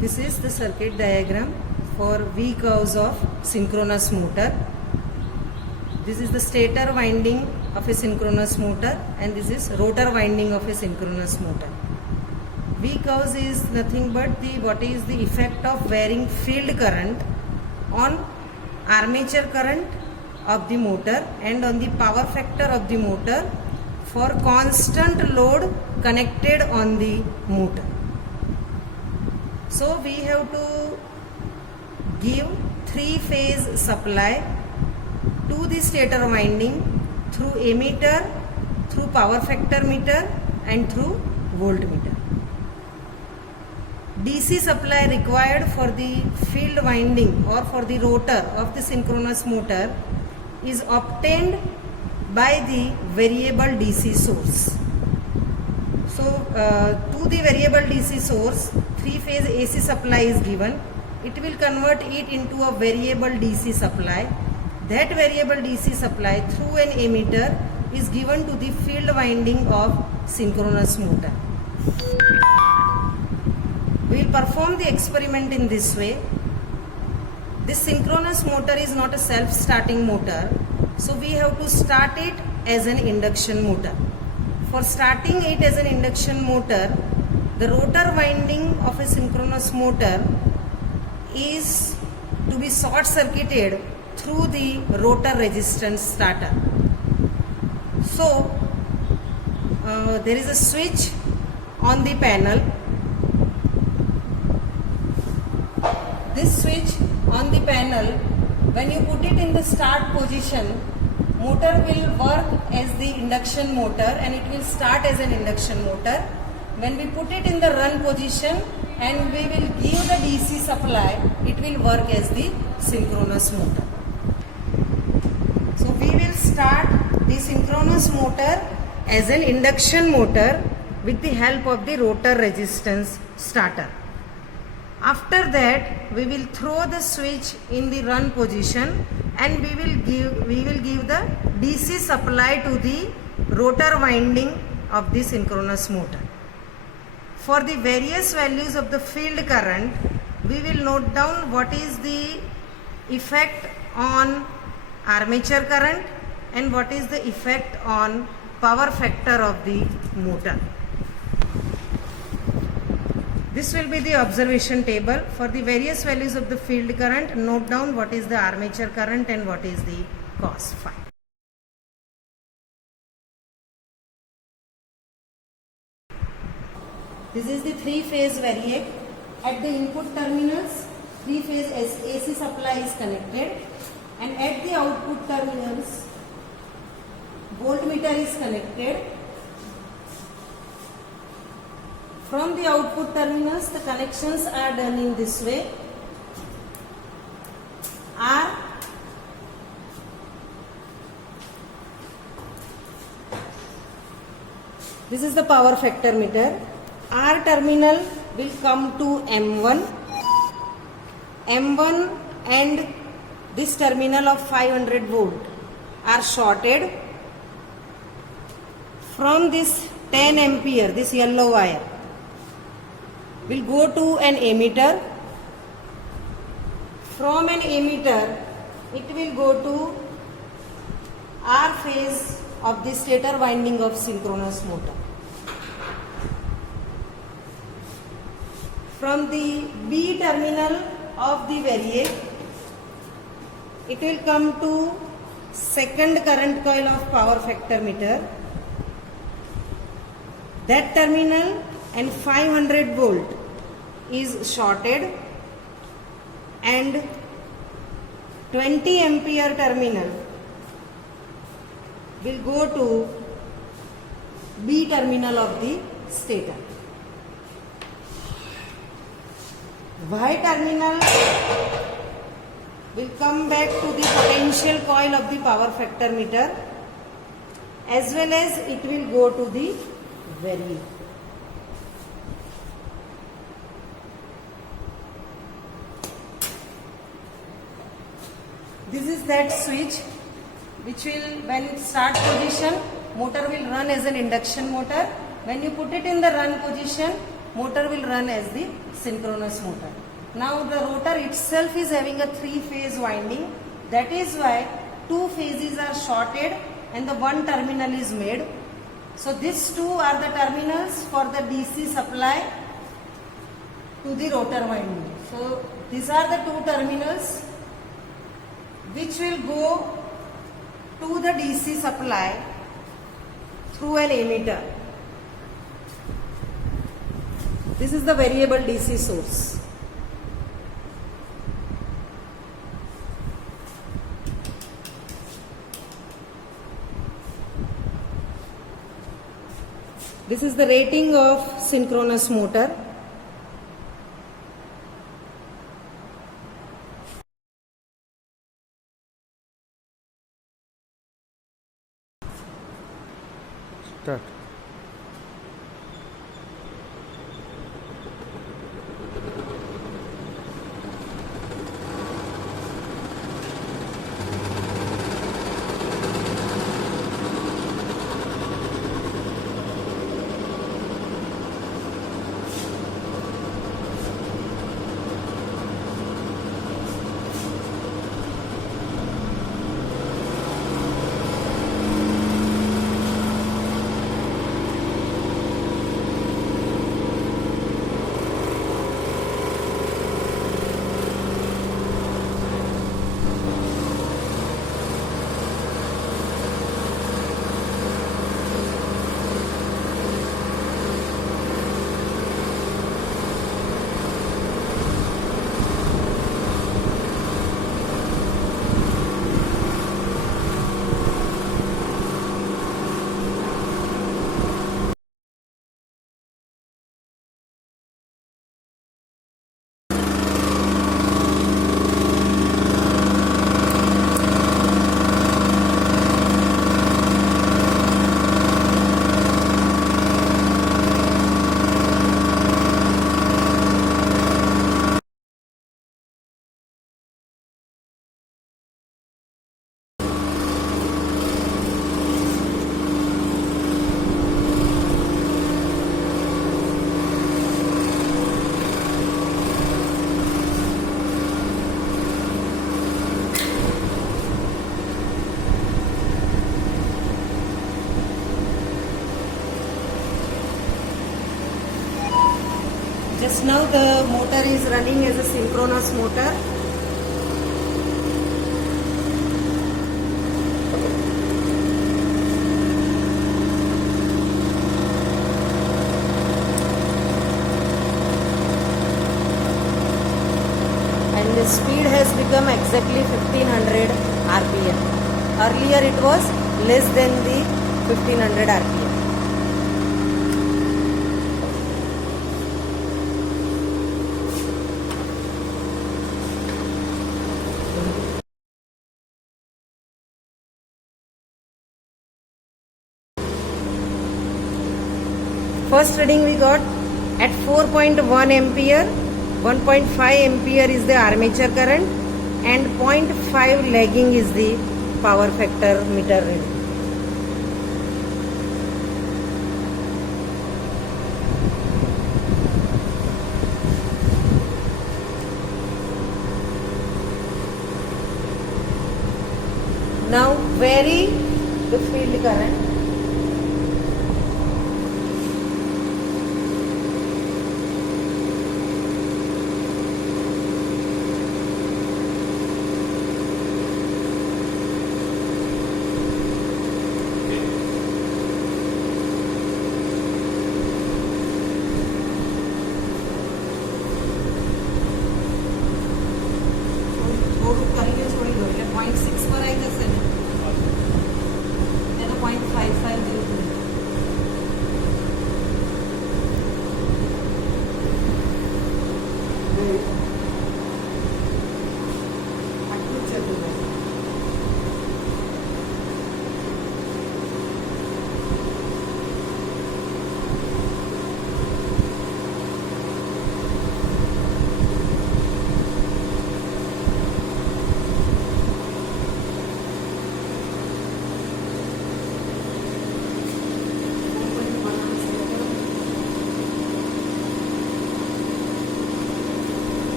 This is the circuit diagram for V curves of synchronous motor. This is the stator winding of a synchronous motor and this is rotor winding of a synchronous motor. V curves is nothing but what is the effect of varying field current on armature current of the motor and on the power factor of the motor for constant load connected on the motor. So we have to give three-phase supply to the stator winding through ammeter, through power factor meter and through voltmeter. DC supply required for the field winding or for the rotor of the synchronous motor is obtained by the variable DC source. So to the variable DC source, three-phase AC supply is given. It will convert it into a variable DC supply. That variable DC supply through an ammeter is given to the field winding of synchronous motor. We will perform the experiment in this way. This synchronous motor is not a self-starting motor, so we have to start it as an induction motor. For starting it as an induction motor, the rotor winding of a synchronous motor is to be short circuited through the rotor resistance starter. So there is a switch on the panel. This switch on the panel, when you put it in the start position, motor will work as the induction motor and it will start as an induction motor. When we put it in the run position and we will give the DC supply, it will work as the synchronous motor. So we will start the synchronous motor as an induction motor with the help of the rotor resistance starter. After that, we will throw the switch in the run position and we will give the DC supply to the rotor winding of the synchronous motor. For the various values of the field current, we will note down what is the effect on armature current and what is the effect on power factor of the motor. This will be the observation table. For the various values of the field current, note down what is the armature current and what is the cos phi. This is the three-phase variac. At the input terminals, three-phase AC supply is connected and at the output terminals, voltmeter is connected. From the output terminals, the connections are done in this way. This is the power factor meter. R terminal will come to M1. M1 and this terminal of 500 volt are shorted. From this 10 ampere, this yellow wire, will go to an ammeter. From an ammeter, it will go to R phase of the stator winding of synchronous motor. From the B terminal of the variac, it will come to second current coil of power factor meter. That terminal and 500 volt is shorted and 20 ampere terminal will go to B terminal of the stator. Y terminal will come back to the potential coil of the power factor meter as well as it will go to the variac. This is that switch which will, when start position, motor will run as an induction motor. When you put it in the run position, motor will run as the synchronous motor. Now the rotor itself is having a 3-phase winding. That is why 2 phases are shorted and the 1 terminal is made. So these 2 are the terminals for the DC supply to the rotor winding. So these are the 2 terminals which will go to the DC supply through an emitter. This is the variable DC source. This is the rating of synchronous motor. Start. Just now the motor is running as a synchronous motor. And the speed has become exactly 1500 RPM. Earlier it was less than the 1500 RPM. First reading we got at 4.1 ampere, 1.5 ampere is the armature current and 0.5 lagging is the power factor meter reading. Now vary the field current. થોડું કરીને છોડી દો એટલે 0.6 પર આવી જશે ને તેને 0.5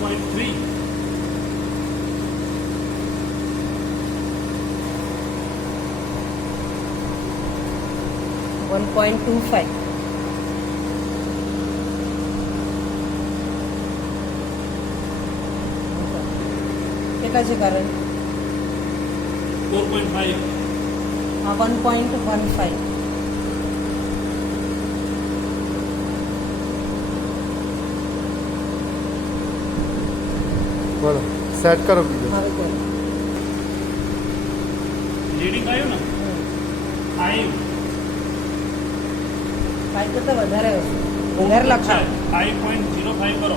1.3. 1.25. કેટલા છે કરંટ? 4.5. આ 1.15. બોલો સેટ કરો બીજું હવે કરો. રીડિંગ આવ્યું ને 5. 5 કરતાં વધારે હશે. વધારે લખાવો. 5.05 કરો.